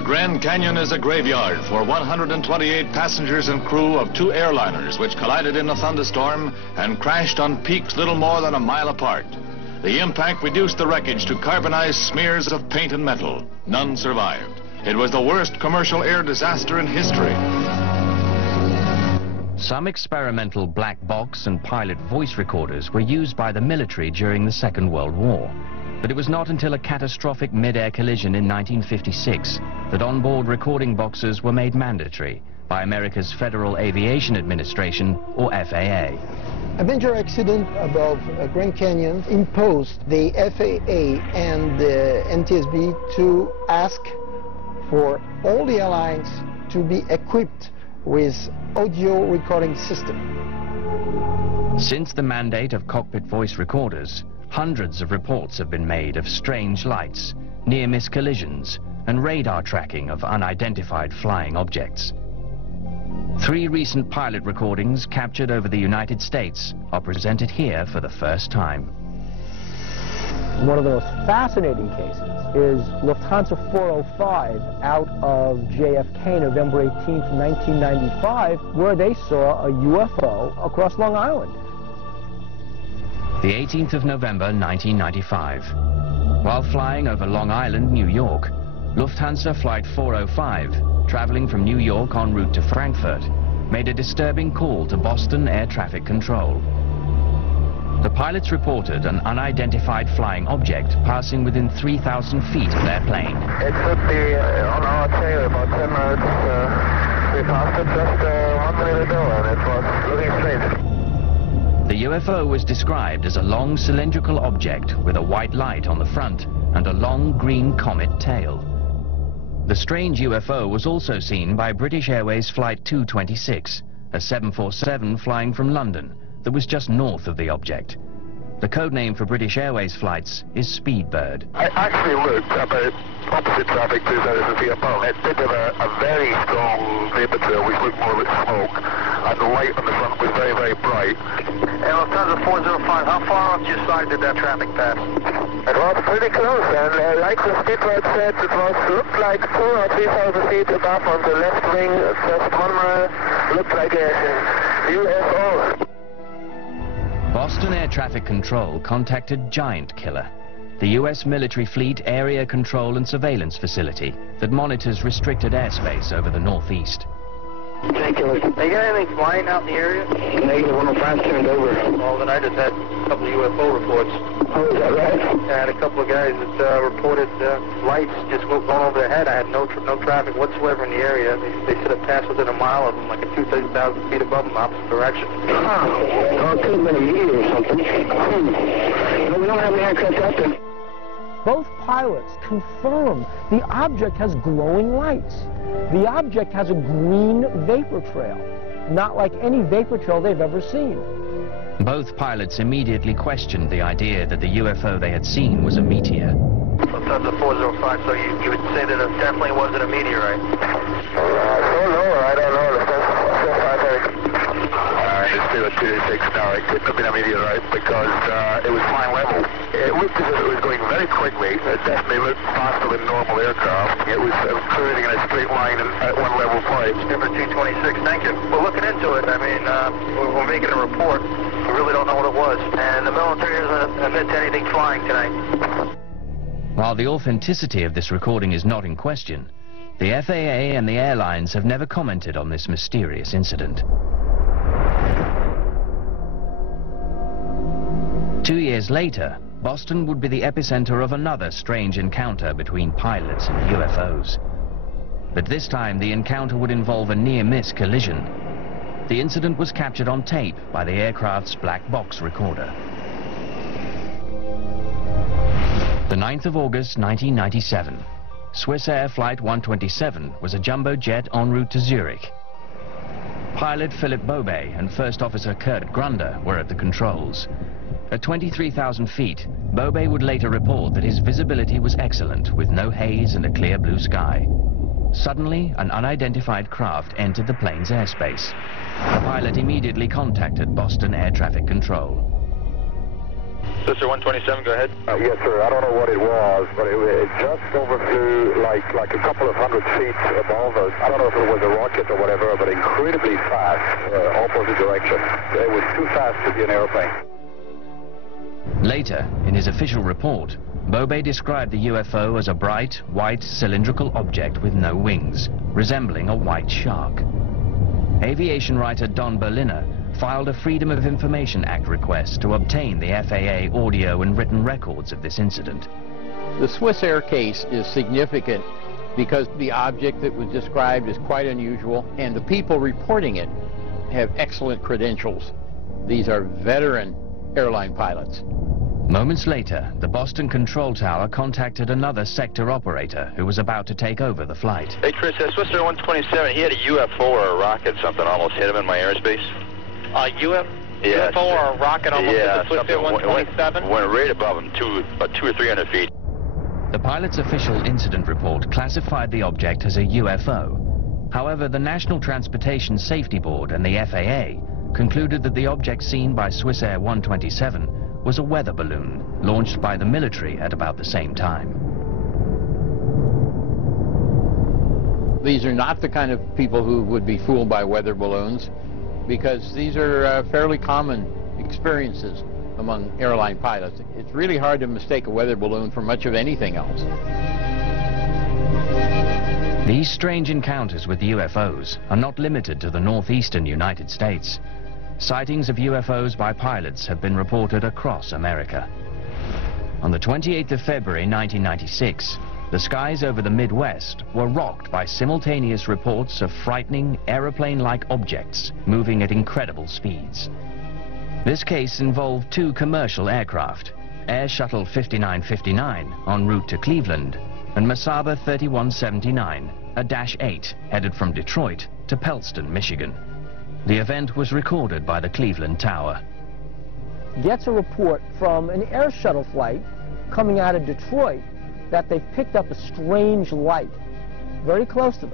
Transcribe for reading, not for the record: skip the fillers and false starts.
The Grand Canyon is a graveyard for 128 passengers and crew of two airliners which collided in a thunderstorm and crashed on peaks little more than a mile apart. The impact reduced the wreckage to carbonized smears of paint and metal. None survived. It was the worst commercial air disaster in history. Some experimental black box and pilot voice recorders were used by the military during the Second World War. But it was not until a catastrophic mid-air collision in 1956 that onboard recording boxes were made mandatory by America's Federal Aviation Administration, or FAA. A major accident above Grand Canyon imposed the FAA and the NTSB to ask for all the airlines to be equipped with audio recording system. Since the mandate of cockpit voice recorders, hundreds of reports have been made of strange lights, near-miss collisions, and radar tracking of unidentified flying objects. 3 recent pilot recordings captured over the United States are presented here for the first time. One of the most fascinating cases is Lufthansa 405 out of JFK November 18th, 1995, where they saw a UFO across Long Island. The 18th of November 1995. While flying over Long Island, New York, Lufthansa Flight 405, traveling from New York en route to Frankfurt, made a disturbing call to Boston Air Traffic Control. The pilots reported an unidentified flying object passing within 3,000 feet of their plane. It should be on our tail about 10 minutes. We passed it just 1 minute ago and it was looking strange. The UFO was described as a long cylindrical object with a white light on the front and a long green comet tail. The strange UFO was also seen by British Airways Flight 226, a 747 flying from London that was just north of the object. The code name for British Airways flights is Speedbird. I actually looked about opposite traffic to the VFO. It did have a very strong vapor trail which looked more like smoke, and the light on the front was very, very bright. And Lufthansa 405, how far off your side did that traffic pass? It was pretty close, and like the Speedbird said, it looked like 2,000 or 3,000 feet above on the left wing. Just one looked like a UFO. Boston Air Traffic Control contacted Giant Killer, the U.S. military fleet area control and surveillance facility that monitors restricted airspace over the Northeast. They got anything flying out in the area? Negative 105 turned over. Well, then I just had a couple of UFO reports. Oh, is that right? I had a couple of guys that reported lights just going over their head. I had no traffic whatsoever in the area. They said it passed within a mile of them, like 2,000 feet above them, opposite direction. Oh, it could have been a meteor or something. We don't have any aircraft out there. Both pilots confirm the object has glowing lights. The object has a green vapor trail, not like any vapor trail they've ever seen. Both pilots immediately questioned the idea that the UFO they had seen was a meteor. Lufthansa 405, so you would say that it definitely wasn't a meteorite? I don't know. It's 226 now. It couldn't have been a meteorite because it was flying level. It looked as if it was going very quickly. It definitely looked faster than normal aircraft. It was cruising in a straight line at one level flight. Number 226, thank you. We're looking into it. I mean, we're making a report. We really don't know what it was. And the military doesn't admit to anything flying tonight. While the authenticity of this recording is not in question, the FAA and the airlines have never commented on this mysterious incident. 2 years later, Boston would be the epicenter of another strange encounter between pilots and UFOs. But this time, the encounter would involve a near-miss collision. The incident was captured on tape by the aircraft's black box recorder. The 9th of August, 1997. Swiss Air Flight 127 was a jumbo jet en route to Zurich. Pilot Philip Bobet and First Officer Kurt Grunder were at the controls. At 23,000 feet, Bobet would later report that his visibility was excellent, with no haze and a clear blue sky. Suddenly, an unidentified craft entered the plane's airspace. The pilot immediately contacted Boston Air Traffic Control. Swisser 127, go ahead. Yes, sir. I don't know what it was, but it just overflew like a couple of 100 feet above us. I don't know if it was a rocket or whatever, but incredibly fast, opposite direction. It was too fast to be an airplane. Later, in his official report, Bobe described the UFO as a bright, white, cylindrical object with no wings, resembling a white shark. Aviation writer Don Berliner filed a Freedom of Information Act request to obtain the FAA audio and written records of this incident. The Swissair case is significant because the object that was described is quite unusual, and the people reporting it have excellent credentials. These are veteran airline pilots. Moments later, the Boston control tower contacted another sector operator who was about to take over the flight. Hey Chris, Swisser 127, he had a UFO or a rocket, something almost hit him in my airspace. UFO or a rocket almost hit the Swissair 127? Went right above him, about 200 or 300 feet. The pilot's official incident report classified the object as a UFO. However, the National Transportation Safety Board and the FAA concluded that the object seen by Swissair 127 was a weather balloon launched by the military at about the same time. These are not the kind of people who would be fooled by weather balloons, because these are fairly common experiences among airline pilots. It's really hard to mistake a weather balloon for much of anything else. These strange encounters with UFOs are not limited to the northeastern United States. Sightings of UFOs by pilots have been reported across America. On the 28th of February 1996, the skies over the Midwest were rocked by simultaneous reports of frightening aeroplane-like objects moving at incredible speeds. This case involved two commercial aircraft, Air Shuttle 5959 en route to Cleveland and Mesaba 3179, a Dash 8 headed from Detroit to Pellston, Michigan. The event was recorded by the Cleveland Tower. Gets a report from an air shuttle flight coming out of Detroit that they've picked up a strange light very close to them.